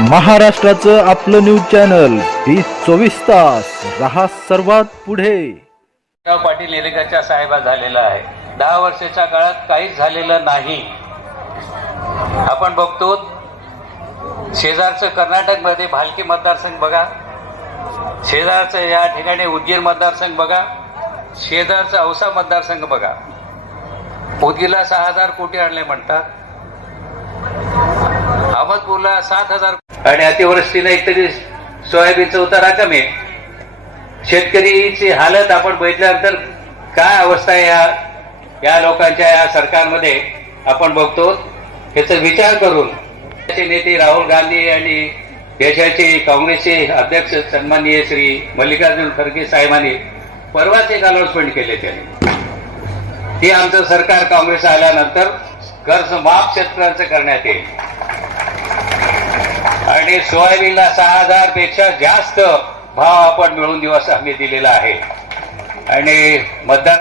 महाराष्ट्राचं आपलं news channel ही चोवीस तास. रहा सर्वात पुढे. पाटील निरेगाच्या साहेबा झालेला आहे. दहा वर्षाच्या काळात काहीच झालेलं नाही. आपण बघतो शेजारचं कर्नाटकमध्ये भालकी मतदारसंघ बघा. शेजारचं या ठिकाणी उदगीर मतदारसंघ बघा. शेजारचा औसा मतदारसंघ बघा. उदगीरला सहा हजार कोटी आणले म्हणतात. अहमदपूरला सात हजार आणि अतिवृष्टीने एकतरी सोयाबीनचा उतारा कमी शेतकरीची हालत आपण बघितल्यानंतर काय अवस्था आहे या या लोकांच्या या सरकारमध्ये आपण बघतो. याचा विचार करून नेते राहुल गांधी आणि देशाचे काँग्रेसचे अध्यक्ष सन्माननीय श्री मल्लिकार्जुन खरगे साहेबांनी परवाच एक अनाउन्समेंट केले त्यांनी. की आमचं सरकार काँग्रेस आल्यानंतर कर्ज माफ शेतकऱ्यांचं करण्यात येईल. आणि सोयाबीनला सहा हजारपेक्षा जास्त भाव आपण मिळून दिवस आम्ही दिलेला आहे. आणि मतदार